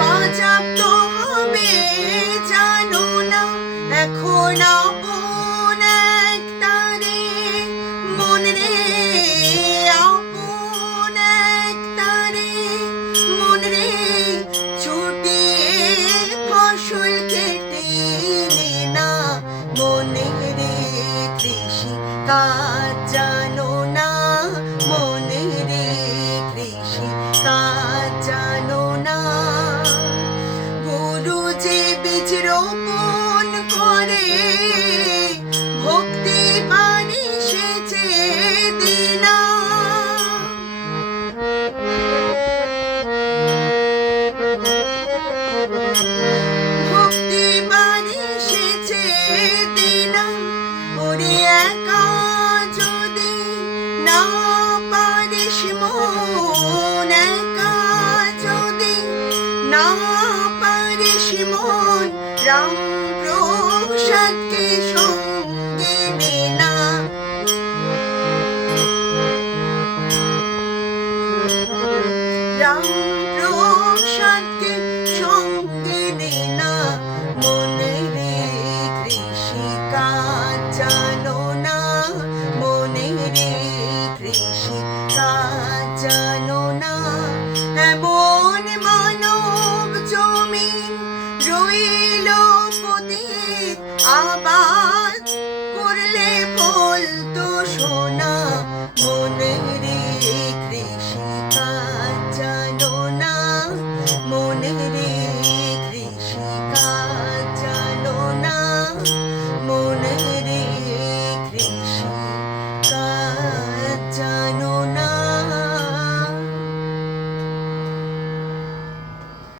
বাজাপ্ত হবে জানো না এখন আপন এক তারে মন রে, আপন এক তারে মন রে, ছুটিয়ে ফসল কেটে এলে না মনে রে, কৃষি কাজ জানো না মনে রে, কৃষি কাজ জানো না। গরু যে বীজ রোপণ করে ভক্তি পানি সেচে দিনা, ভক্তি পানি সেচে দিনা। ওরে একা যদি না পারিস মন, একা যদি না পারিস মন, রাম প্রসাদকে সঙ্গে নে না। রাম